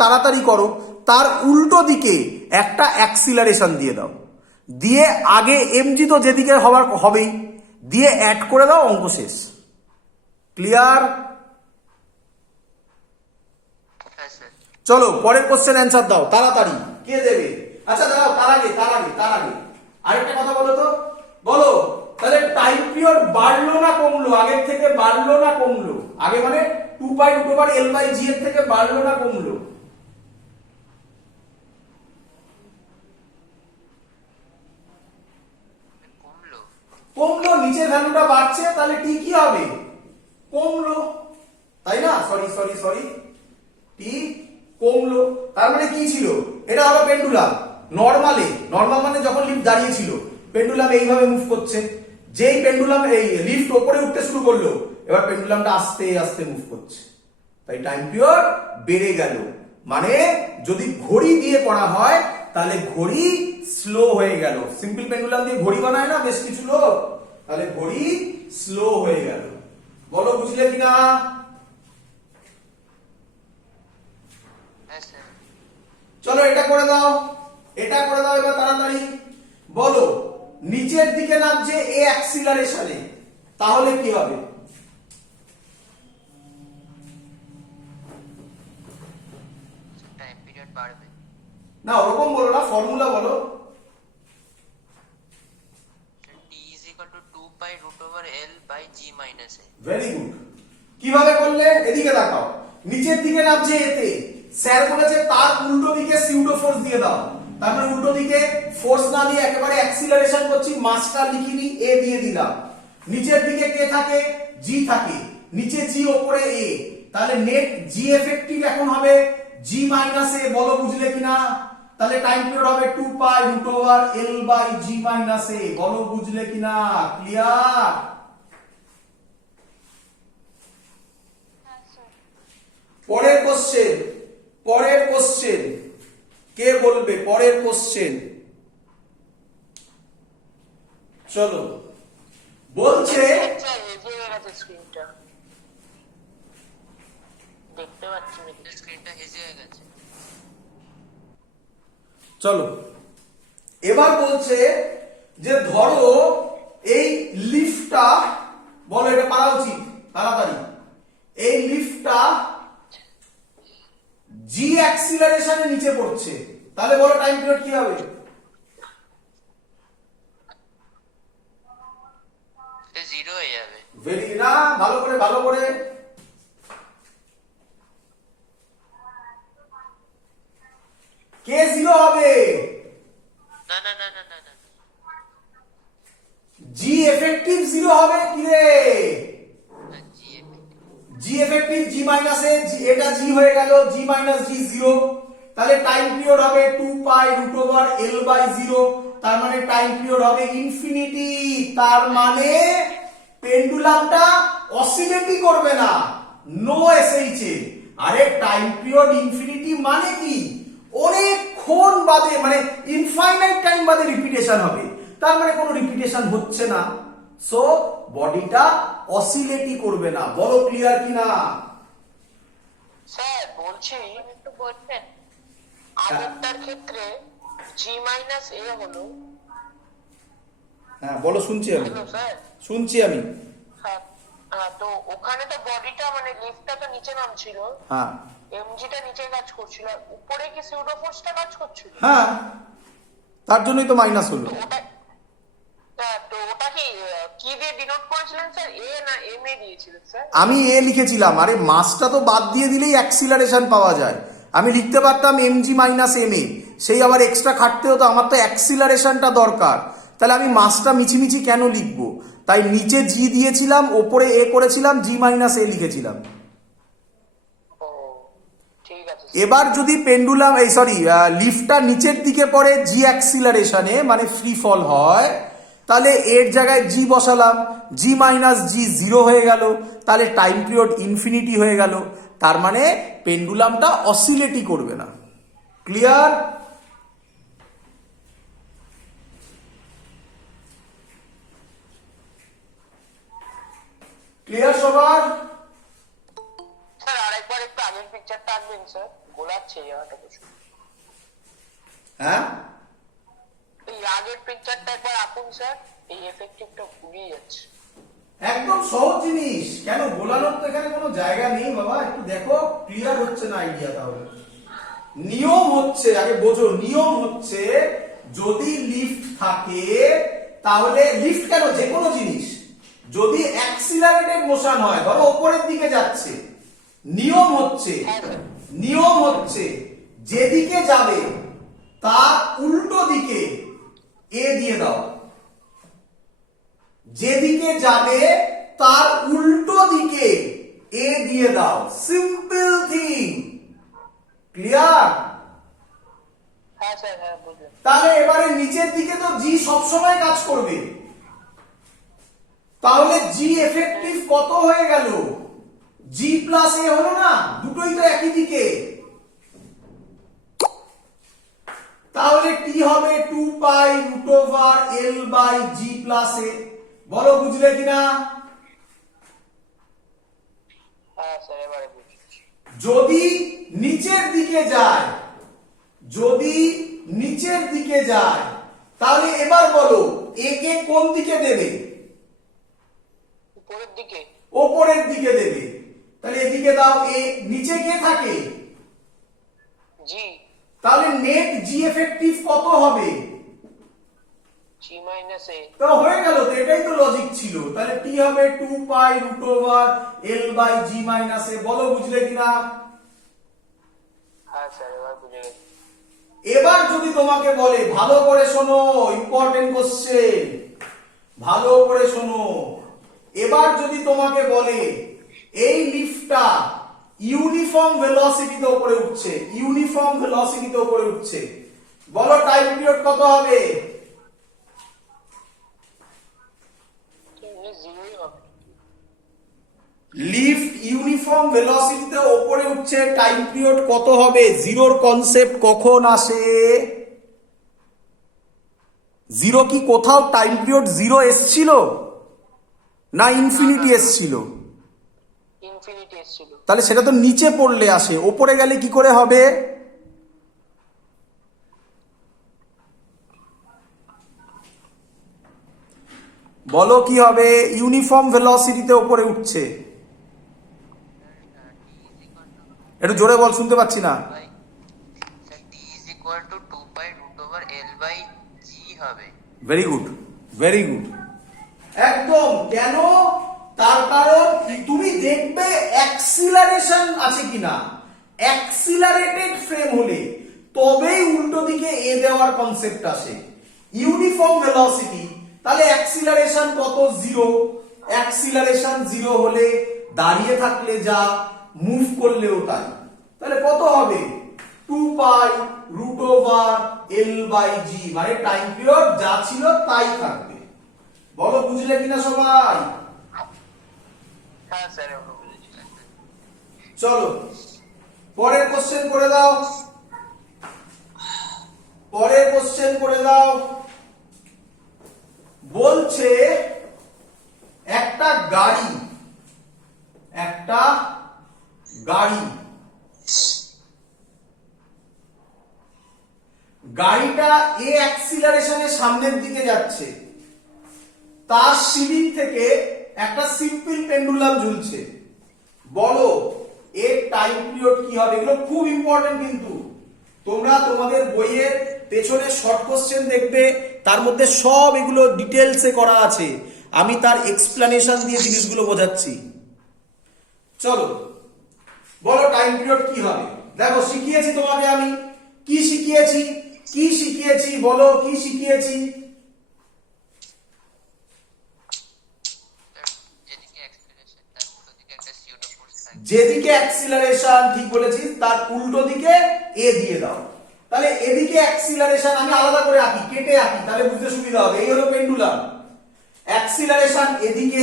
তাড়াতাড়ি করো, তার উল্টো দিকে একটা অ্যাক্সিলারেশন দিয়ে দাও, দিয়ে আগে এমজি তো যেদিকে হবার হবেই, দিয়ে অ্যাড করে দাও, অঙ্ক শেষ। ক্লিয়ার? চলো পরের কোশ্চেন অ্যান্সার দাও তাড়াতাড়ি, কে দেবে? আচ্ছা দাঁড়াও, তার আগে আরেকটা কথা বলো তো, বলো তাহলে টাইম পিরিয়ড বাড়লো না কমলো? আগের থেকে বাড়লো না কমলো? আগে মানে 2π√L/g এর থেকে বাড়লো না কমলো? কমলো। নিচের ভ্যালুটা বাড়ছে, তাহলে টি কি হবে? কমলো, তাই না? সরি টি কমলো। তার মানে কি ছিল? এটা হলো পেন্ডুলাম। নরমাল মানে যখন লিফট দাঁড়িয়ে ছিল, পেন্ডুলাম এইভাবে মুভ করছে। যেই পেন্ডুলাম এই লিফট উপরে উঠতে শুরু করলো, এবার পেন্ডুলামটা আস্তে আস্তে মুভ করছে, তাই টাইম পিরিয়ড বেড়ে গেল। মানে যদি ঘড়ি দিয়ে করা হয় তাহলে ঘড়ি স্লো হয়ে গেল। সিম্পল পেন্ডুলাম দিয়ে ঘড়ি বানায় না বেশ কিছু লোক, তাহলে ঘড়ি স্লো হয়ে গেল। বলো বুঝলে কিনা? চলো এটা করে দাও এবার তাড়াতাড়ি। বলো নিচের দিকে নামছে এ অ্যাক্সিলারেশনে, তাহলে কি হবে? টাইম পিরিয়ড বাড়বে না, ওরকম বলো না, ফর্মুলা বলো। t is equal to 2π√L/g minus a। Very good. কিভাবে করলে? এদিকে দেখাও, নিচের দিকে নামছে এতে, স্যার বলেছে তার উল্টো দিকে সিউডো ফোর্স দিয়ে দাও। তারপরে উল্টো দিকে ফোর্স না দিয়ে একেবারে অ্যাক্সিলারেশন করছি, মাসটা লিখিনি, এ দিয়ে দিলাম। নিচের দিকে কে থাকে? জি থাকে। নিচে জি, ওপরে এ, তাহলে নেট জি এফেক্টিভ এখন হবে জি মাইনাস এ। বলো বুঝলে কিনা? তাহলে টাইম পিরিয়ড হবে 2π√L/g minus a। বলো বুঝলে কিনা? ক্লিয়ার? পরের কোশ্চেন কে বলবে? পরের কোশ্চেন চলো, বলছে দেখতে পাচ্ছি স্ক্রিনটা হেজে হয়ে গেছে। চলো এবার বলছে যে ধরো এই লিফটটা, বলো এটা পারা উচিত তাড়াতাড়ি, এই লিফটটা জি অ্যাক্সিলারেশনে নিচে পড়ছে, তাহলে বলো টাইম পিরিয়ড কি হবে? জিরো হয়ে যাবে। ভেরি না, ভালো করে কে জিরো হবে? না, জি এফেক্টিভ জিরো হবে। কি রে? জি এফেক্টিভ জি মাইনাস এ, এটা জি হয়ে গেল, জি মাইনাস জি জিরো, তাহলে টাইম পিরিয়ড হবে 2π√L/0। তার মানে টাইম পিরিয়ড হবে ইনফিনিটি। তার মানে পেন্ডুলামটা অসিলেটই করবে না, নো এসএইচ এ। আরে টাইম পিরিয়ড ইনফিনিটি মানে কি? অনেকক্ষণ বাদে, মানে ইনফাইনাইট টাইম বাদে রিপিটেশন হবে, তার মানে কোনো রিপিটেশন হচ্ছে না, সো বডিটা অসিলেটই করবে না। বলো ক্লিয়ার কিনা? স্যার বলছি একটু বলবেন, আগেরটার ক্ষেত্রে জি মাইনাস এ হলো। হ্যাঁ বলো, শুনছি আমি। হ্যালো স্যার, শুনছি আমি। হ্যাঁ হ্যাঁ, তো ওখানে তো বডিটা মানে লিফটটা তো নিচে নামছিল, হ্যাঁ এমজিটা নিচে কাজ করছিল, আর উপরে কি সিউডো ফোর্সটা কাজ করছিল? হ্যাঁ, তার জন্যই তো মাইনাস হলো। তো ওটা, হ্যাঁ, তো ওটা কি দিয়ে ডিনোট করেছিলেন স্যার? এ না এম এ দিয়েছিলেন স্যার? আমি এ লিখেছিলাম। আরে মাসটা তো বাদ দিয়ে দিলেই অ্যাক্সিলারেশন পাওয়া যায়। আমি লিখতে পারতাম এমজি মাইনাস এম এ, সেই আবার এক্সট্রা খাটতে হতো, আমার তো অ্যাক্সিলারেশনটা দরকার। তাহলে আমি মাসটা মিছিমিছি কেন লিখবো? তাই নিচে জি দিয়েছিলাম, ওপরে এ করেছিলাম, জি মাইনাস এ লিখেছিলাম। ও ঠিক আছে। এবার যদি পেন্ডুলাম লিফটটা নিচের দিকে পড়ে জি অ্যাক্সিলারেশনে, মানে ফ্রি ফল হয়, তাহলে এর জায়গায় জি বসালাম, জি মাইনাস জি জিরো হয়ে গেল, তাহলে টাইম পিরিয়ড ইনফিনিটি হয়ে গেল। তার মানে পেন্ডুলামটা অসিলেটই করবে না। ক্লিয়ার? ক্লিয়ার সবার? স্যার আরেকবার একটু আগের পিকচারটা আনবেন স্যার। গোলাচ্ছে এই জায়গাটা প্রচুর। হ্যাঁ, এই আগের পিকচারটা একবার আঁকুন স্যার, এই এফেক্টিভটা ভুলিয়ে যাচ্ছে। একদম সহজ জিনিস। কেন গোলানোর তো এখানে কোনো জায়গা নেই বাবা, একটু দেখো ক্লিয়ার হচ্ছে না আইডিয়া। তাহলে নিয়ম হচ্ছে, আগে বোঝো, নিয়ম হচ্ছে যদি লিফট থাকে, তাহলে লিফট কেন, যে কোনো জিনিস যদি অ্যাক্সিলারেটেড মোশন হয়, ধরো উপরের দিকে যাচ্ছে, নিয়ম হচ্ছে, নিয়ম হচ্ছে যেদিকে যাবে তার উল্টো দিকে এ দিয়ে দাও। যেদিকে যাবে তার উল্টো দিকে এ দিয়ে দাও। Simple thing. ক্লিয়ার? হ্যাঁ স্যার, হ্যাঁ বুঝলেন। তাহলে এবারে নিচের দিকে তো জি সবসময় কাজ করবে, তাহলে জি এফেক্টিভ কত হয়ে গেল? জি প্লাস এ হলো না, দুটোই তো একই দিকে। তাহলে টি হবে 2 pi root over L by G plus A. বলো বুঝলে কিনা? হ্যাঁ স্যার, এবারে বুঝছি। যদি নিচের দিকে যায়, যদি নিচের দিকে যায়, তাহলে এবার বলো এ কে কোন দিকে দেবে? উপরের দিকে। ওপরের দিকে দেবে। তাহলে এদিকে দাও এ, নিচে কে থাকে? জি। তাহলে নেট জি এফেক্টিভ কত হবে? জি মাইনাস এ। তো হয়ে গেল, তো এটাই তো লজিক ছিল। তাহলে টি হবে 2 pi root over L by G minus A. বলো বুঝলে কিনা? হ্যাঁ স্যার, এবার বুঝে গেছি। এবার যদি তোমাকে বলে, ভালো করে শোনো, ইম্পর্টেন্ট কোশ্চেন, ভালো করে শোনো। এবার যদি তোমাকে বলে এই লিফটটা ইউনিফর্ম ভেলোসিটিতে উপরে উঠছে, ইউনিফর্ম ভেলোসিটিতে উপরে উঠছে, বলো টাইম পিরিয়ড কত হবে? জিরোই হবে। লিফট ইউনিফর্ম ভেলোসিটিতে উপরে উঠছে, টাইম পিরিয়ড কত হবে? জিরোর কনসেপ্ট কখন আসে? জিরো কি কোথাও টাইম পিরিয়ড জিরো এসছিল না ইনফিনিটি এসছিল? ইনফিনিটি এসেছিল। তাহলে সেটা তো নিচে পড়লে আসে, ওপরে গেলে কি করে হবে? বলো কি হবে? ইউনিফর্ম ভেলোসিটিতে উপরে উঠছে, একটু জোরে বল, শুনতে পাচ্ছি না। T is equal to 2 pi root over L by G হবে। ভেরি গুড, ভেরি গুড, একদম। কেন? তার কারণ তুমি দেখবে অ্যাক্সিলারেশন আছে কিনা। অ্যাক্সিলারেটেড ফ্রেম হলে তবেই উল্টো দিকে এ দেওয়ার কনসেপ্ট আসে। ইউনিফর্ম ভেলোসিটি, তাহলে অ্যাক্সিলারেশন কত? জিরো। অ্যাক্সিলারেশন জিরো হলে দাঁড়িয়ে থাকলে যা, মুভ করলেও তাই। তাহলে কত হবে? 2 pi root over L by জি, মানে টাইম পিরিয়ড যা ছিল তাই থাকবে। বলো বুঝলে কিনা সবাই? হ্যাঁ স্যার, এবার বুঝেছি। চলো পরের কোশ্চেন করে দাও, পরের কোশ্চেন করে দাও। বলছে একটা গাড়ি, একটা গাড়ি, গাড়িটা এ অ্যাক্সিলারেশনের সামনের দিকে যাচ্ছে, তার সিলিং থেকে একটা সিম্পল পেন্ডুলাম ঝুলছে। বলো এর টাইম পিরিয়ড কি হবে? এগুলো খুব ইম্পর্টেন্ট, কিন্তু তোমরা তোমাদের বইয়ের পেছনে শর্ট কোশ্চেন দেখবে, তার মধ্যে সব এগুলো ডিটেলসে করা আছে। আমি তার এক্সপ্লেনেশন দিয়ে জিনিসগুলো বোঝাচ্ছি। চলো বলো টাইম পিরিয়ড কি হবে? দেখো শিখিয়েছি তোমাকে আমি, কি শিখিয়েছি, কি শিখিয়েছি, বলো কি শিখিয়েছি? যেদিকে অ্যাক্সিলারেশন, ঠিক বলেছিস, তার উল্টো দিকে এ দিয়ে দাও। তাহলে এদিকে অ্যাক্সিলারেশন আমি আলাদা করে আঁকি, কেটে আঁকি, তাহলে বুঝতে সুবিধা হবে। এই হলো পেন্ডুলাম, অ্যাক্সিলারেশন এদিকে,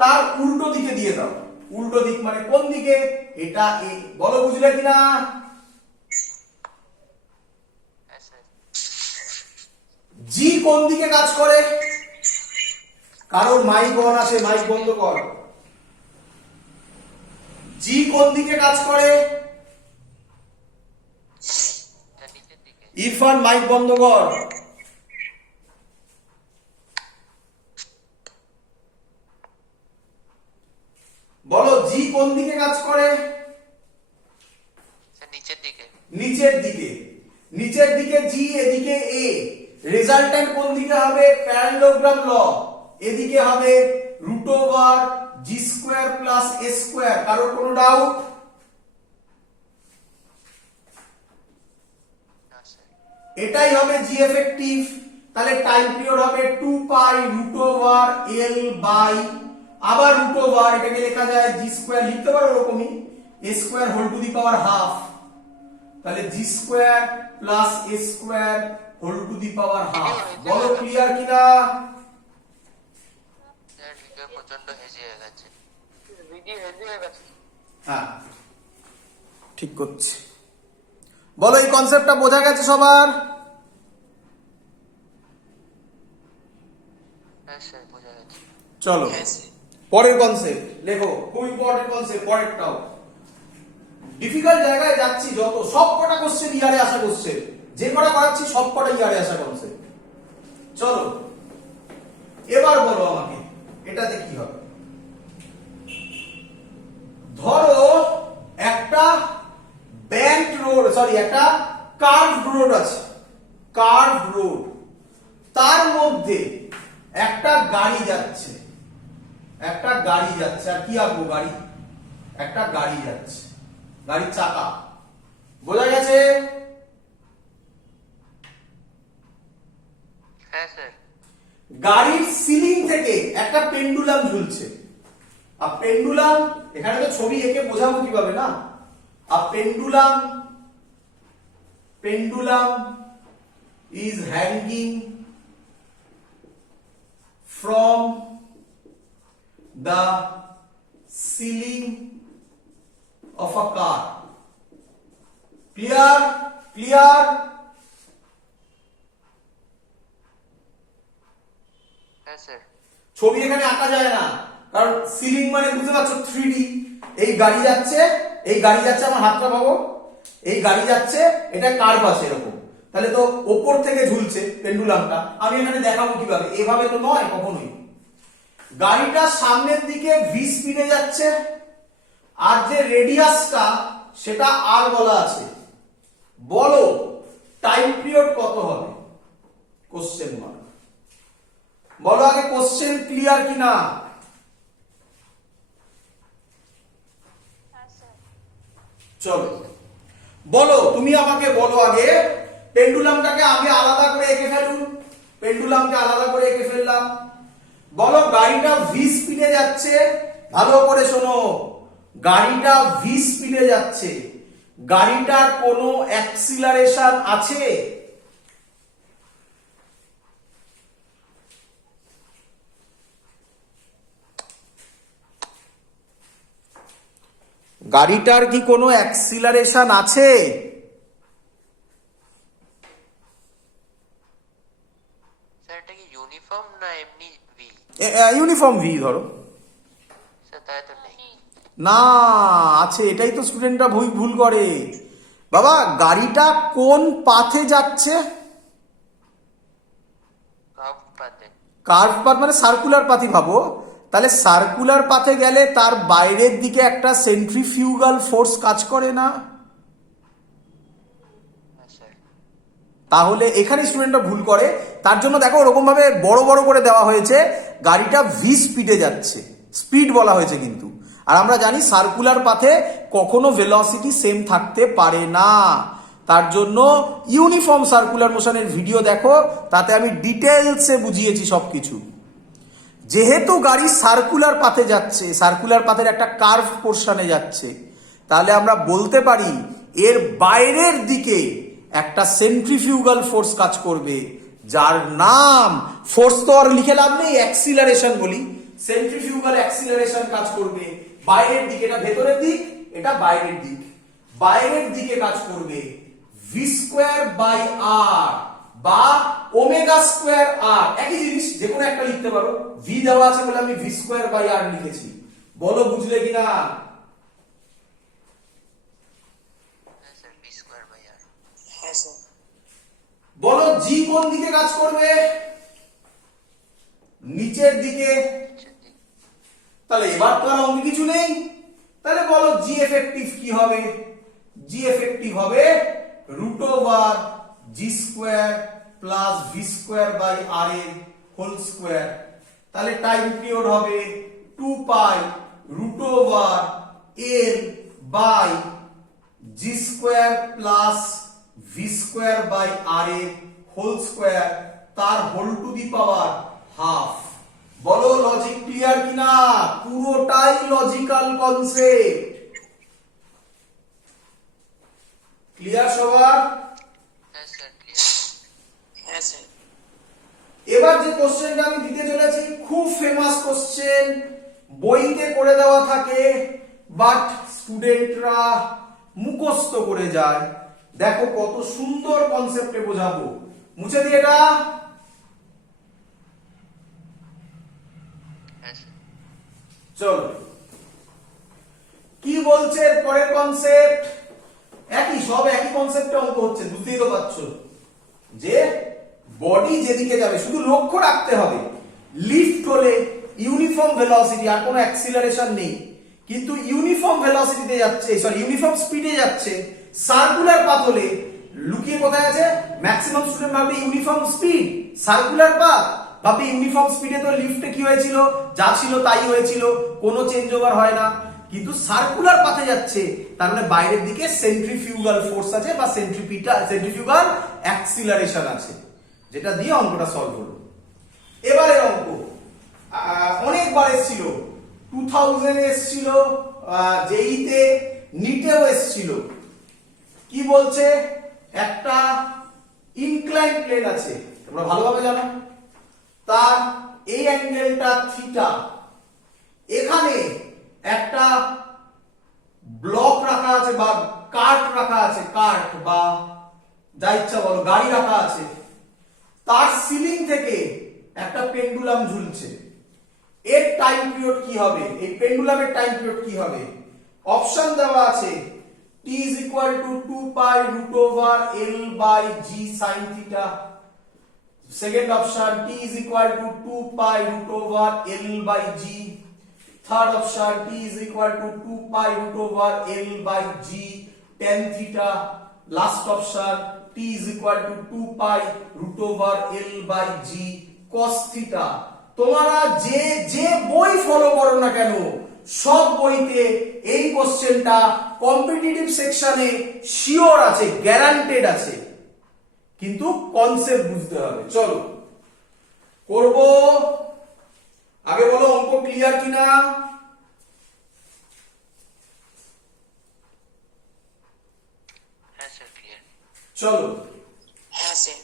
তার উল্টো দিকে দিয়ে দাও। উল্টো দিক মানে কোন দিকে? এটা এ। বলো বুঝলে কিনা? জি কোন দিকে কাজ করে? কারোর মাইক অন আছে, মাইক বন্ধ কর। জি কোন দিকে কাজ করে? ইরফান মাইক বন্ধ কর। বলো জি কোন দিকে কাজ করে? স্যার নিচের দিকে। নিচের দিকে। নিচের দিকে জি, এদিকে এ। রেজাল্টেন্ট কোন দিকে হবে? প্যারালেলোগ্রাম ল। এদিকে হবে root over G square plus A square. কারোর কোনো ডাউট? না স্যার। এটাই হবে জি এফেক্টিভ। তাহলে টাইম পিরিয়ড হবে 2 pi root over L by আবার রুট ওভার, এটাকে লেখা যায় জি স্কোয়ার, লিখতে পারো ওরকমই, A square whole to the power half. তাহলে G square plus A square whole to the power half. বলো ক্লিয়ার কিনা? স্যার ভিডিও প্রচন্ড হেজে হয়ে গেছে। ভিডিও হেভি হয়ে গেছে। হ্যাঁ ঠিক করছি। বলো এই কনসেপ্টটা বোঝা গেছে সবার? হ্যাঁ স্যার বোঝা গেছে। চলো পরের কনসেপ্ট লেখো, খুব ইম্পর্টেন্ট কনসেপ্ট পরেরটাও। ডিফিকাল্ট জায়গায় যাচ্ছি যত, সব কটা কোশ্চেন ইয়ারে আসা কোশ্চেন, যে কটা করাচ্ছি সব কটা ইয়ারে আসা কনসেপ্ট। চলো এবার বলো আমাকে এটাতে কি হবে। ধরো একটা ব্যাংক রোড, সরি একটা কার্ভড রোড আছে, কার্ভড রোড, তার মধ্যে একটা গাড়ি যাচ্ছে, একটা গাড়ি যাচ্ছে, আর কি আঁকবো? গাড়ি, একটা গাড়ি যাচ্ছে, গাড়ির চাকা। বোঝা গেছে? হ্যাঁ স্যার। গাড়ির সিলিং থেকে একটা পেন্ডুলাম ঝুলছে। আর পেন্ডুলাম, এখানে তো ছবি এঁকে বোঝাবো কিভাবে না। আর pendulum, pendulum is hanging from the ceiling of a car. Clear? Clear? হ্যাঁ স্যার। ছবি এখানে আঁকা যায় না, কারণ সিলিং মানে বুঝতে পারছো 3D। এই গাড়ি যাচ্ছে, এই গাড়ি যাচ্ছে, আমার হাতটা পাবো, এই গাড়ি যাচ্ছে, এটা কার্ভ আছে এরকম, তাহলে তো ওপর থেকে ঝুলছে পেন্ডুলামটা। আমি এখানে দেখাবো কিভাবে, এভাবে তো নয় কখনোই। গাড়িটা সামনের দিকে ভি স্পিডে যাচ্ছে, আর যে রেডিয়াসটা সেটা আর বলা আছে। বলো টাইম পিরিয়ড কত হবে? Question mark. বলো আগে কোশ্চেন ক্লিয়ার কিনা? চলো বলো, তুমি আমাকে বলো আগে, পেন্ডুলামটাকে আগে আলাদা করে এঁকে ফেলুন। পেন্ডুলামকে আলাদা করে এঁকে ফেললাম। বলো গাড়িটা ভি স্পিডে যাচ্ছে, ভালো করে শোনো, গাড়িটা ভি স্পিডে যাচ্ছে, গাড়িটার কোনো অ্যাক্সিলারেশন আছে? গাড়িটার কি কোনো অ্যাক্সিলারেশন আছে? স্যার এটা কি ইউনিফর্ম না এমনি ভি? ইউনিফর্ম ভি ধরো। স্যার তাই তো নেই। না আছে, এটাই তো স্টুডেন্টরা ভুল করে। বাবা গাড়িটা কোন পাথে যাচ্ছে? কাপ পাতে। কার্ভ পাথ মানে সার্কুলার পাথই ভাবো। তাহলে সার্কুলার পাথে গেলে তার বাইরের দিকে একটা সেন্ট্রিফিউগাল ফোর্স কাজ করে না? হ্যাঁ স্যার। তাহলে এখানে স্টুডেন্টরা ভুল করে। তার জন্য দেখো ওরকম ভাবে বড় বড় করে দেওয়া হয়েছে, গাড়িটা ভি স্পিডে যাচ্ছে, স্পিড বলা হয়েছে কিন্তু। আর আমরা জানি সার্কুলার পাথে কখনো ভেলোসিটি সেম থাকতে পারে না। তার জন্য ইউনিফর্ম সার্কুলার মোশনের ভিডিও দেখো, তাতে আমি ডিটেলসে বুঝিয়েছি সবকিছু। যেহেতু গাড়ি সার্কুলার পাথে যাচ্ছে, সার্কুলার পাথের একটা কার্ভ পোর্শনে যাচ্ছে, তাহলে আমরা বলতে পারি এর বাইরের দিকে একটা সেন্ট্রিফিউগাল ফোর্স কাজ করবে, যার নাম, ফোর্স তো আর লিখে লাভ নেই, অ্যাক্সিলারেশন বলি, সেন্ট্রিফিউগাল অ্যাক্সিলারেশন কাজ করবে বাইরের দিকে। এটা ভেতরের দিক, এটা বাইরের দিক, বাইরের দিকে কাজ করবে ভি স্কোয়ার বাই আর বা ওমেগা স্কোয়ার আর, একই জিনিস, যে কোনো একটা লিখতে পারো। ভি দেওয়া আছে বলে আমি ভি স্কোয়ার বাই আর লিখেছি। বলো বুঝলে কিনা? হ্যাঁ স্যার ভি স্কোয়ার বাই আর। হ্যাঁ স্যার। বলো জি কোন দিকে কাজ করবে? নিচের দিকে। তাহলে এবার তো আর অঙ্কে কিছু নেই, তাহলে বলো জি এফেক্টিভ কি হবে? জি এফেক্টিভ হবে root over G square plus V square by R এর হোল স্কোয়ার। তাহলে টাইম পিরিয়ড হবে 2 pi root over L by G square plus V square by R এর হোল স্কোয়ার, তার whole to the power half. বলো logic clear কিনা? পুরোটাই logical concept. Clear সবার? হ্যাঁ স্যার ক্লিয়ার। হ্যাঁ স্যার। এবার যে কোশ্চেনটা আমি দিতে চলেছি খুব ফেমাস কোশ্চেন, বইতে করে দেওয়া থাকে বাট স্টুডেন্টরা মুখস্থ করে যায়। দেখো কত সুন্দর কনসেপ্টে বোঝাবো। মুছে দিয়ে এটা। হ্যাঁ স্যার। চলো কি বলছে পরের কনসেপ্ট? সব একই কনসেপ্টে অঙ্ক হচ্ছে, বুঝতেই তো পারছো যে বডি যেদিকে যাবে শুধু লক্ষ্য রাখতে হবে লিফট হলে ইউনিফর্ম ভেলোসিটি, আর কোনো অ্যাক্সিলারেশন নেই, কিন্তু ইউনিফর্ম ভেলোসিটিতে যাচ্ছে, সরি ইউনিফর্ম স্পিডে যাচ্ছে। সার্কুলার পাথ হলে লুকিয়ে কোথায় আছে? ম্যাক্সিমাম স্টুডেন্ট ভাবে ইউনিফর্ম স্পিড, সার্কুলার পাথ ভাবে ইউনিফর্ম স্পিডে তো লিফটে কি হয়েছিল? যা ছিল তাই হয়েছিল, কোনো চেঞ্জ ওভার হয় না। কিন্তু সার্কুলার পাথে যাচ্ছে, তার মানে বাইরের দিকে সেন্ট্রিফিউগাল ফোর্স আছে বা সেন্ট্রিফিউগাল অ্যাক্সিলারেশন আছে, যেটা দিয়ে অঙ্কটা সলভ হলো। এবারে অঙ্ক অনেকবার এসেছিল, 2000 এসেছিল, জেইতে, নিটেও এসেছিল। কি বলছে? একটা ইনক্লাইন প্লেন আছে, তোমরা ভালোভাবে জানো, তার এই অ্যাঙ্গেলটা থিটা, এখানে একটা ব্লক রাখা আছে বা কার্ট রাখা আছে, কার্ট বা যা ইচ্ছা বলো, গাড়ি রাখা আছে, তার সিলিং থেকে একটা পেন্ডুলাম ঝুলছে। এর টাইম পিরিয়ড কি হবে? এই পেন্ডুলামের টাইম পিরিয়ড কি হবে? অপশন দেওয়া আছে t is equal to 2 pi root over l by g sin theta. Second option t is equal to 2 pi root over l by g. Third option t is equal to 2 pi root over l by g tan theta. Last option t is equal to 2 pi root over l by g cos theta. তোমরা যে যে বই follow করো না কেন, সব বইতে এই কোশ্চেনটা কম্পিটিটিভ সেকশনে শিওর আছে, গ্যারান্টেড আছে, কিন্তু কনসেপ্ট বুঝতে হবে। চলো করব। আগে বলো অঙ্ক ক্লিয়ার কিনা? হ্যাঁ স্যার ক্লিয়ার। চলো হ্যাঁ স্যার।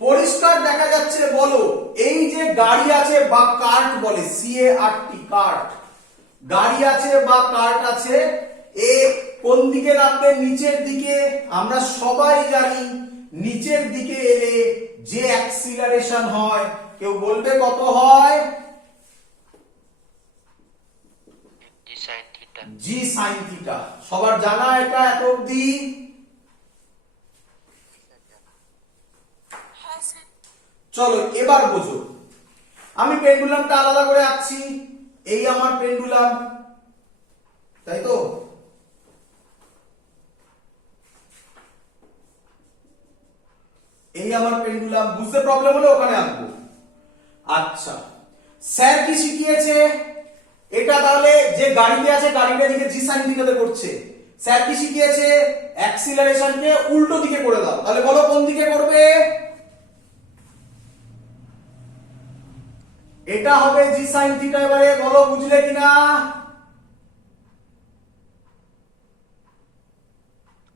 পরিষ্কার দেখা যাচ্ছে। বলো এই যে গাড়ি আছে বা কার্ট বলে, CART, কার্ট, গাড়ি আছে বা কার্ট আছে, এ কোন দিকে রাখবে? নিচের দিকে। আমরা সবাই জানি নিচের দিকে এলে যে অ্যাক্সিলারেশন হয়, কেউ বলবে কত হয়? জি সাইন থিটা। জি সাইন থিটা। সবার জানা এটা এত অবধি? হ্যাঁ স্যার। চলো এবার বোঝো। আমি পেন্ডুলামটা আলাদা করে আঁকছি। এই আমার পেন্ডুলাম, তাই তো? এই আমার পেন্ডুলাম। বুঝতে প্রবলেম হলে ওখানে আঁকবো। আচ্ছা, স্যার কি শিখিয়েছে? এটা তাহলে যে গাড়িতে আছে, গাড়িটা দিকে জি সাইন থিটাতে করছে। স্যার কি শিখিয়েছে? অ্যাক্সিলারেশনকে উল্টো দিকে করে দাও। তাহলে বলো কোন দিকে করবে? এটা হবে জি সাইন থিটা। এবারে বলো বুঝলে কিনা?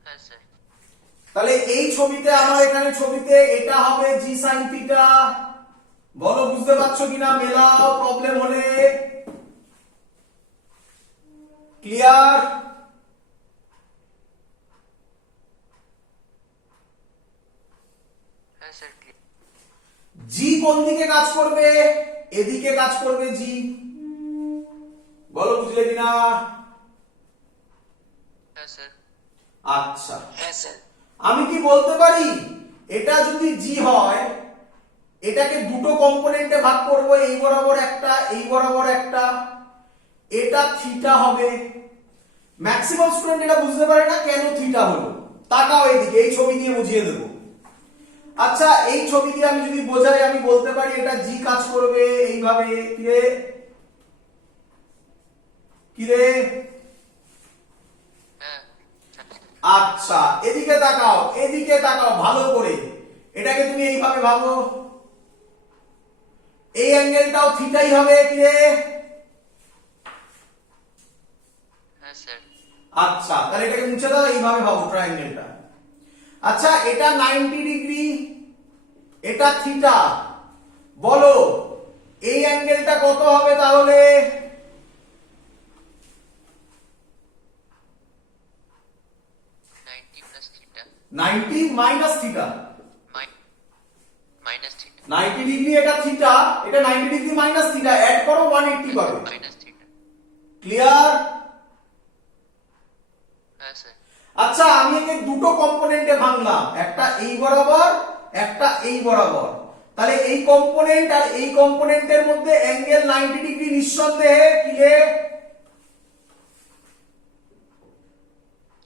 হ্যাঁ স্যার। তাহলে এই ছবিতে, আমার এখানে ছবিতে এটা হবে জি সাইন থিটা। বলো বুঝতে পারছো কিনা? মেলাও প্রবলেম হলে। ক্লিয়ার? হ্যাঁ স্যার ক্লিয়ার। জি কোন দিকে কাজ করবে? এদিকে কাজ করবে জি। বলো বুঝলে কিনা? হ্যাঁ স্যার। আচ্ছা, হ্যাঁ স্যার। আমি কি বলতে পারি এটা যদি জি হয়, এটাকে দুটো কম্পোনেন্টে ভাগ করব, এই বরাবর একটা, এই বরাবর একটা, এটা থিটা হবে। ম্যাক্সিমাম স্টুডেন্ট এটা বুঝতে পারে না কেন থিটা হলো। তাকাও এইদিকে, এই ছবি দিয়ে বুঝিয়ে দেবো। আচ্ছা, এই ছবি দিয়ে আমি যদি বোঝাই, আমি বলতে পারি এটা জি কাজ করবে এইভাবে। কিরে কিরে হ্যাঁ আচ্ছা, এদিকে তাকাও, এদিকে তাকাও ভালো করে। এটাকে তুমি এইভাবে ভাবো, এই অ্যাঙ্গেলটাও থিটাই হবে। কিরে হ্যাঁ স্যার। আচ্ছা, তাহলে এটাকে মুছে দাও, এইভাবে ভাবো ট্রায়াঙ্গেলটা। আচ্ছা, এটা 90 ডিগ্রি, এটা থিটা। বলো এই অ্যাঙ্গেলটা কত হবে তাহলে? 90 plus theta 90 minus theta. Minus theta 90 degree এটা থিটা, এটা 90 ডিগ্রি মাইনাস থিটা, অ্যাড করো 180 পাবে। Minus theta. ক্লিয়ার? হ্যাঁ স্যার। আচ্ছা, আমি একে দুটো কম্পোনেন্টে ভাঙলাম, একটা এই বরাবর, একটা এই বরাবর। তাহলে এই কম্পোনেন্ট আর এই কম্পোনেন্টের মধ্যে অ্যাঙ্গেল 90 ডিগ্রি নিঃসন্দেহে। ক্লিয়ার?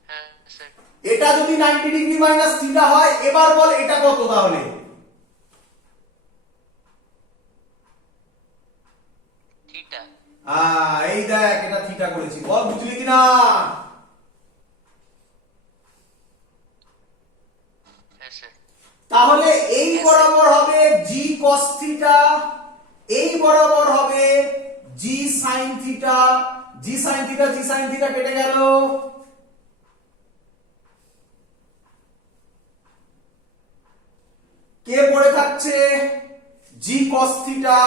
হ্যাঁ স্যার। এটা যদি 90 ডিগ্রি মাইনাস থিটা হয়, এবার বল এটা কত তাহলে? থিটা। এই দেখ, এটা থিটা করেছি। বল বুঝলি কিনা? হ্যাঁ স্যার। তাহলে এই বরাবর হবে জি cos থিটা, এই বরাবর হবে G sin theta. G sin theta, G sin theta কেটে গেল। কে পড়ে থাকছে? G cos theta.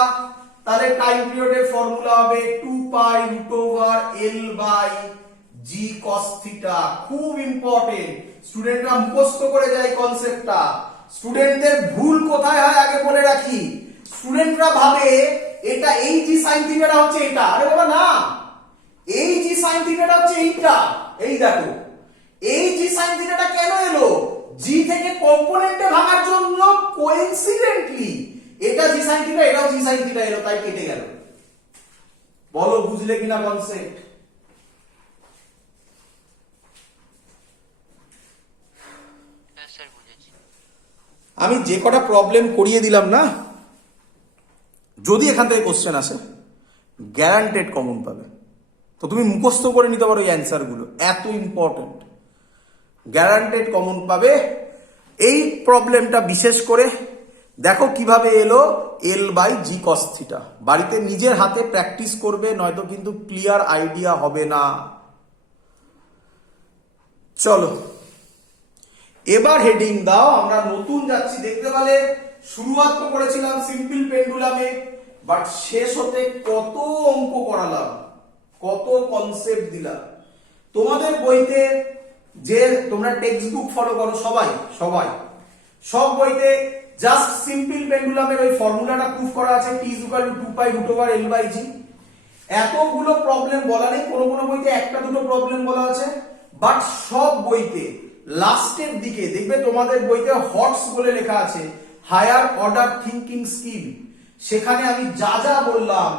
তাহলে টাইম পিরিয়ডের ফর্মুলা হবে 2 pi root over L by G cos theta. খুব ইম্পর্টেন্ট, স্টুডেন্টরা মুখস্থ করে যায় কনসেপ্টটা। স্টুডেন্টদের ভুল কোথায় হয় আগে বলে রাখি। স্টুডেন্টরা ভাবে এটা এই জি sin থিটাটা হচ্ছে এটা। আরে বাবা না, এই জি sin থিটাটা হচ্ছে এইটা। এই দেখো, এই জি sin থিটাটা কেন এলো? জি থেকে কম্পোনেন্টে ভাঙার জন্য কোইন্সিডেন্টলি এটা জি sin থিটা, এটাও জি sin থিটা এলো, তাই কেটে গেল। বলো বুঝলে কিনা কনসেপ্ট? হ্যাঁ স্যার বুঝেছি। আমি যে কটা প্রবলেম করিয়ে দিলাম না, যদি এখান থেকে কোশ্চেন আসে গ্যারান্টেড কমন পাবে। তো তুমি মুখস্থ করে নিতে পারো এই অ্যান্সার গুলো, এত ইম্পর্টেন্ট। গ্যারান্টেড কমন পাবে। এই প্রবলেমটা বিশেষ করে দেখো কিভাবে এলো l by G cos theta. বাড়িতে নিজের হাতে প্র্যাকটিস করবে, নয়তো কিন্তু ক্লিয়ার আইডিয়া হবে না। চলো এবার হেডিং দাও, আমরা নতুন যাচ্ছি। দেখতে পেলে শুরুয়াত তো করেছিলাম সিম্পল পেন্ডুলামে, বাট শেষ হতে কত অঙ্ক করালাম, কত কনসেপ্ট দিলাম। তোমাদের বইতে যে তোমরা টেক্সট বুক ফলো করো সবাই সবাই সব বইতে জাস্ট সিম্পল পেন্ডুলামের ওই ফর্মুলাটা প্রুফ করা আছে, t = 2 pi root over L by G. এতগুলো প্রবলেম বলা নেই, কোনো কোনো বইতে একটা দুটো প্রবলেম বলা আছে, বাট সব বইতে লাস্টের দিকে দেখবে তোমাদের বইতে হটস বলে লেখা আছে, হায়ার অর্ডার থিংকিং স্কিল। সেখানে আমি যা যা বললাম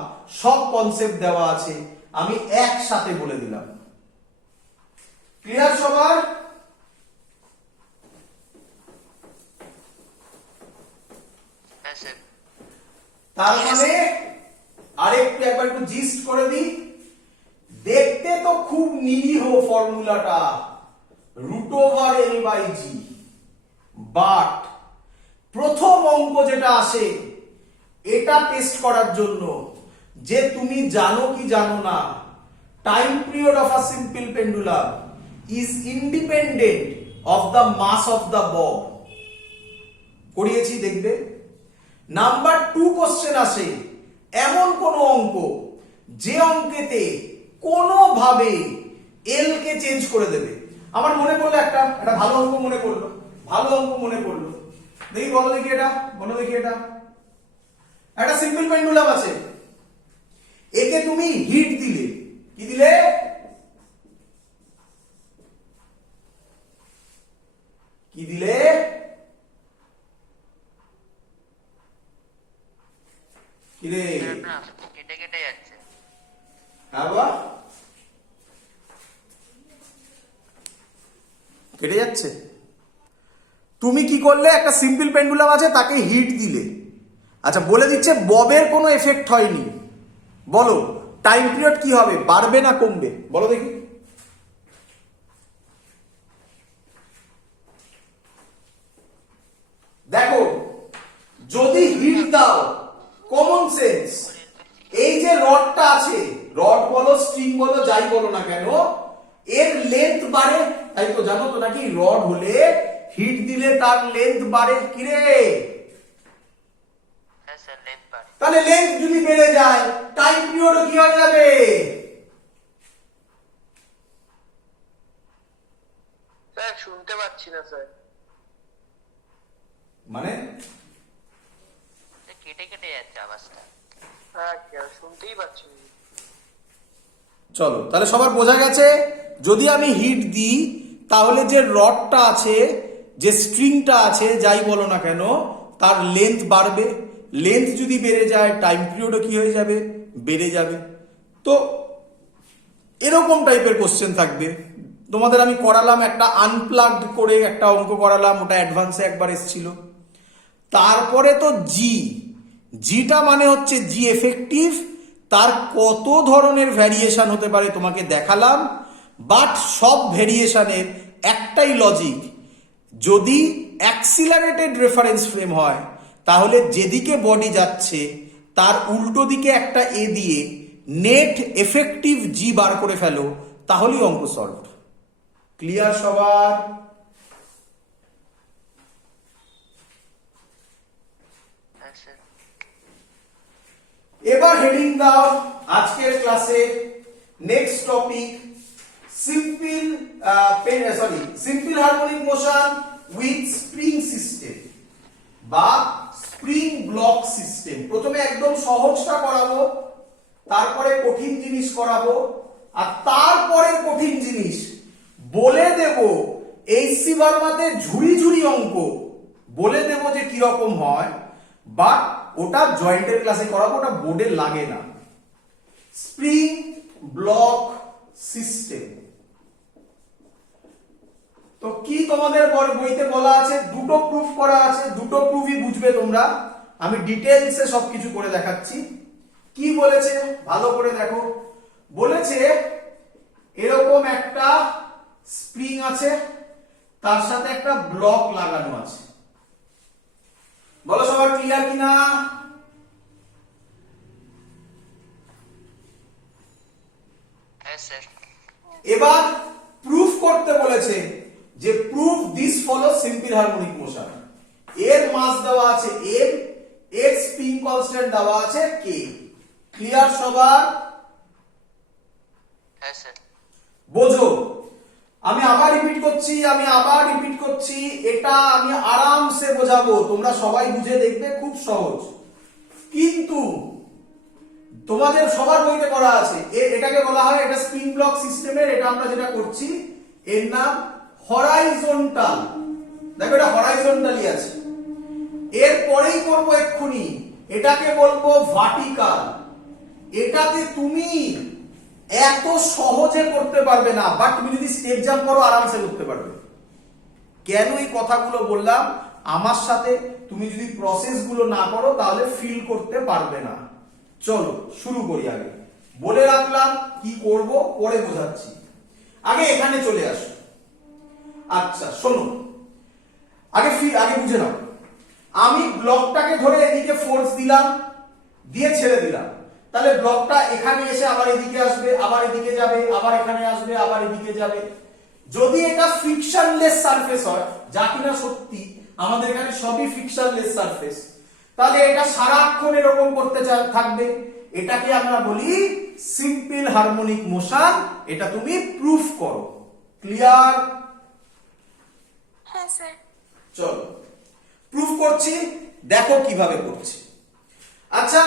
সব কনসেপ্ট দেওয়া আছে, আমি একসাথে বলে দিলাম। ক্লিয়ার সবার? হ্যাঁ স্যার। তার মানে আরেকটু একবার একটু জিস্ট করে দিই। দেখতে তো খুব নিরীহ ফর্মুলাটা, root over L by g, but প্রথম অঙ্ক যেটা আসে এটা টেস্ট করার জন্য যে তুমি জানো কি জানো না time period of a simple pendulum is independent of the mass of the bob. করিয়েছি দেখবে। নাম্বার 2 কোশ্চেন আসে এমন কোন অঙ্ক যে অঙ্কেতে কোনোভাবে এল কে চেঞ্জ করে দেবে। আমার মনে পড়লো একটা ভালো অঙ্ক মনে পড়লো, ভালো অঙ্ক মনে পড়লো। দেখি বলো দেখি এটা, বলো দেখি এটা। একটা সিম্পল পেন্ডুলাম আছে, একে তুমি হিট দিলে, কি দিলে? কি দিলে? কিরে না কেটে কেটে যাচ্ছে। হ্যাঁ বাবা, কেটে যাচ্ছে। তুমি কি করলে, একটা সিম্পল পেন্ডুলাম আছে তাকে হিট দিলে। আচ্ছা, বলে দিচ্ছে ববের কোনো এফেক্ট হয়নি। বলো টাইম পিরিয়ড কি হবে, বাড়বে না কমবে, বলো দেখি। দেখো, যদি হিট দাও, কমন সেন্স, এই যে রডটা আছে, রড বলো স্ট্রিং বলো যাই বলো না কেন, এর লেন্থ বাড়ে, তাই তো জানো তো নাকি? রড হলে হিট দিলে তার লেন্থ বাড়ে। কিরে, হ্যাঁ স্যার লেন্থ বাড়ে। তাহলে লেন্থ যদি বেড়ে যায়, টাইম পিরিয়ডও কি হয়ে যাবে? স্যার শুনতে পাচ্ছি না স্যার। মানে কেটে কেটে যাচ্ছে আওয়াজটা। হ্যাঁ শুনতেই পাচ্ছি না। চলো তাহলে সবার বোঝা গেছে, যদি আমি হিট দিই তাহলে যে রডটা আছে, যে স্ট্রিংটা আছে যাই বলো না কেন, তার লেন্থ বাড়বে। লেন্থ যদি বেড়ে যায়, টাইম পিরিয়ডও কি হয়ে যাবে? বেড়ে যাবে। তো এরকম টাইপের কোশ্চেন থাকবে। তোমাদের আমি করালাম একটা আনপ্লাগড করে একটা অঙ্ক করালাম, ওটা অ্যাডভান্সে একবার এসেছিল। তারপরে তো জিটা মানে হচ্ছে জি এফেক্টিভ, তার কত ধরনের ভ্যারিয়েশন হতে পারে তোমাকে দেখালাম। বাট সব ভ্যারিয়েশনের একটাই লজিক, যদি অ্যাক্সিলারেটেড রেফারেন্স ফ্রেম হয় তাহলে যেদিকে বডি যাচ্ছে তার উল্টো দিকে একটা এ দিয়ে নেট এফেক্টিভ জি বার করে ফেলো, তাহলেই অঙ্ক সলভ। ক্লিয়ার সবার? হ্যাঁ স্যার। এবার হেডিং দাও আজকের ক্লাসে। Next topic, simple harmonic motion with spring system বা স্প্রিং ব্লক সিস্টেম। প্রথমে একদম সহজটা করাবো, তারপরে কঠিন জিনিস করাবো, আর তারপরে কঠিন জিনিস বলে দেব। এইচসি বার্মাতে ঝুড়ি ঝুড়ি অঙ্ক বলে দেব যে কিরকম হয়, বাট ওটা জয়েন্টের ক্লাসে করাবো, ওটা বোর্ডে লাগে না। স্প্রিং ব্লক সিস্টেম তো কি তোমাদের বইতে বলা আছে, দুটো প্রুফ করা আছে, দুটো প্রুফই বুঝবে তোমরা। আমি ডিটেইলসে সবকিছু করে দেখাচ্ছি। কি বলেছে ভালো করে দেখো। বলেছে এরকম একটা স্প্রিং আছে, তার সাথে একটা ব্লক লাগানো আছে। বলো সবার ক্লিয়ার কিনা? হ্যাঁ স্যার। এবার প্রুফ করতে বলেছে যে proof this follow simple harmonic motion. এর মাস দেওয়া আছে m, এর স্প্রিং কনস্ট্যান্ট দেওয়া আছে k। ক্লিয়ার সবার? হ্যাঁ স্যার। বোঝো, আমি আবার রিপিট করছি, এটা আমি আরামসে বোঝাবো, তোমরা সবাই বুঝে দেখবে, খুব সহজ। কিন্তু তোমাদের সবার বইতে করা আছে, এটাকে বলা হয়, এটা স্প্রিং ব্লক সিস্টেমের, এটা আমরা যেটা করছি এর নাম হরাইজন্টাল। দেখো এটা হরাইজন্টালি আছে। এর পরেই করবো এক্ষুনি, এটাকে বলবো ভার্টিকাল। এটাতে তুমি এত সহজে করতে পারবে না, বাট তুমি যদি স্টেপ জাম্প করো আরামসে করতে পারবে। কেন এই কথাগুলো বললাম? আমার সাথে তুমি যদি প্রসেসগুলো না করো তাহলে ফিল করতে পারবে না। চলো শুরু করি। আগে বলে রাখলাম কি করব, পরে বোঝাচ্ছি। আগে এখানে চলে আসো। আচ্ছা শোনো, আগে বুঝে নাও। আমি ব্লকটাকে ধরে এদিকে ফোর্স দিলাম, দিয়ে ছেড়ে দিলাম, তাহলে ব্লকটা এখানে এসে আবার এদিকে আসবে, আবার এদিকে যাবে, আবার এখানে আসবে, আবার এদিকে যাবে। যদি এটা ফ্রিকশনলেস সারফেস হয়, যা কিনা সত্যি, আমাদের এখানে সবই ফ্রিকশনলেস সারফেস, তাহলে এটা সারাক্ষণ এরকম করতে থাকবে। এটাকে আমরা বলি সিম্পল হারমোনিক মোশন। এটা তুমি প্রুফ করো। ক্লিয়ার? হ্যাঁ স্যার। চলো প্রুফ করছি, দেখো কিভাবে করছি। আচ্ছা,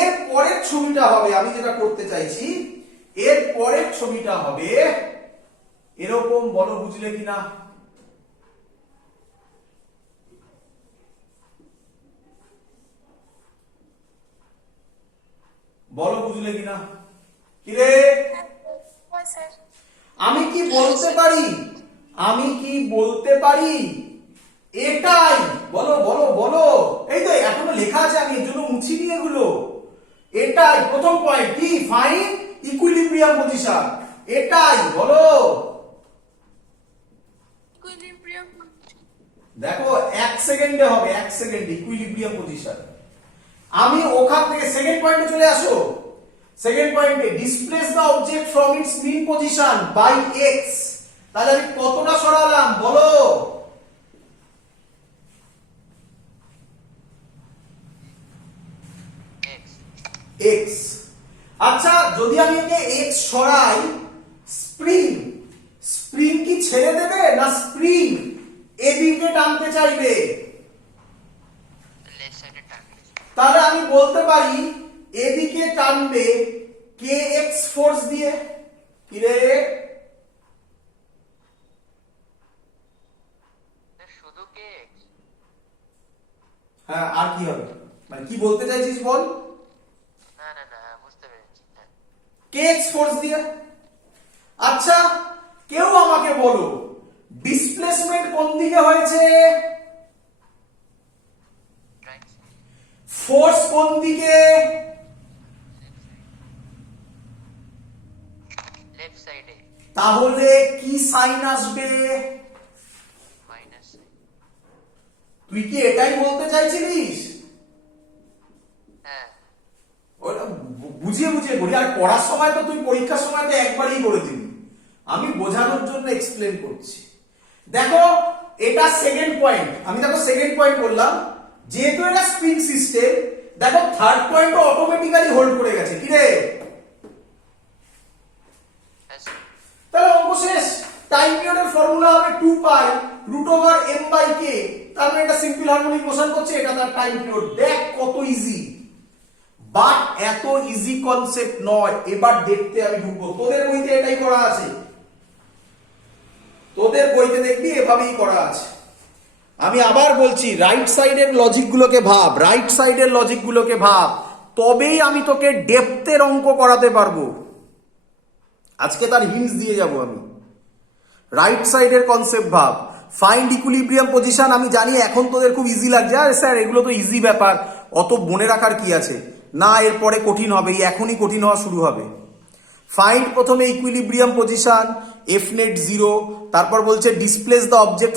এর পরের ছবিটা হবে, আমি যেটা করতে চাইছি, এর পরের ছবিটা হবে এরকম। বলো বুঝলে কিনা? বলো বুঝলে কিনা? কিরে স্যার আমি কি বলতে পারি? আমি কি বলতে পারি? এটাই বলো বলো বলো। এই তো এখনো লেখা আছে, আমি এর জন্য মুছিনি এগুলো। এটাই প্রথম পয়েন্ট, কি? Find equilibrium position. এটাই বলো। ইকুইলিব্রিয়াম দেখো 1 সেকেন্ডে হবে, 1 সেকেন্ডে ইকুইলিব্রিয়াম পজিশন। আমি ওখান থেকে সেকেন্ড পয়েন্টে চলে আসো। সেকেন্ড পয়েন্টে displace the object from its mean position by x. তাহলে আমি কতটা সরালাম বলো? x x. আচ্ছা যদি আমি একে এক্স সরাই, স্প্রিং স্প্রিং কি ছেড়ে দেবে, না স্প্রিং এদিকে টানতে চাইবে? লেফট সাইডে টানবে। তাহলে আমি বলতে পারি এদিকে টানবে কে এক্স ফোর্স দিয়ে। কি রে? স্যার শুধু kx? হ্যাঁ, আর কি হবে? মানে কি বলতে চাইছিস বল? না না না, বুঝতে পেরেছি। হ্যাঁ, কে এক্স ফোর্স দিয়ে। আচ্ছা কেউ আমাকে বলো ডিসপ্লেসমেন্ট কোন দিকে হয়েছে, রাইট ফোর্স কোন দিকে? লেফট সাইডে তাহলে কি সাইন আসবে? মাইনাস। তুই কি এটাই বলতে চাইছিলিস? হ্যাঁ, ওটা বুঝিয়ে বুঝিয়ে করি, আর পড়ার সময় তো তুই পরীক্ষার সময় তো একবারই করে দিবি। আমি বোঝানোর জন্য এক্সপ্লেন করছি। দেখো এটা সেকেন্ড পয়েন্ট, আমি দেখো সেকেন্ড পয়েন্ট বললাম, যেহেতু এটা স্প্রিং সিস্টেম, দেখো থার্ড পয়েন্টও অটোমেটিক্যালি হোল্ড করে গেছে। কি রে? হ্যাঁ স্যার। তাহলে অঙ্ক শেষ। টাইম পিরিয়ডের ফর্মুলা হবে 2 পাই √m/k। তার মানে এটা সিম্পল হারমোনিক মোশন করছে, এটা তার টাইম পিরিয়ড। দেখ কত ইজি। বাট এত ইজি কনসেপ্ট নয়। এবার দেখতে আমি ঢুকবো, তোদের বইতে এটাই করা আছে, তোদের বইতে দেখবি এভাবেই করা আছে। আমি আবার বলছি, রাইট সাইডের লজিক গুলোকে ভাব, রাইট সাইডের লজিক গুলোকে ভাব, তবেই আমি তোকে ডেপথের অঙ্ক করাতে পারবো। আজকে তার হিন্টস দিয়ে যাব আমি। রাইট সাইডের কনসেপ্ট ভাব। ফাইন্ড ইকুইলিব্রিয়াম পজিশন আমি জানি এখন তোদের খুব ইজি লাগছে, আরে স্যার এগুলো তো ইজি ব্যাপার, অত মনে রাখার কি আছে? না, এরপরে কঠিন হবে, এখনই কঠিন হওয়া শুরু হবে। ফাইন্ড প্রথমে ইকুইলিব্রিয়াম পজিশন, এফ নেট 0, তারপর বলছে ডিসপ্লেস দ্য অবজেক্ট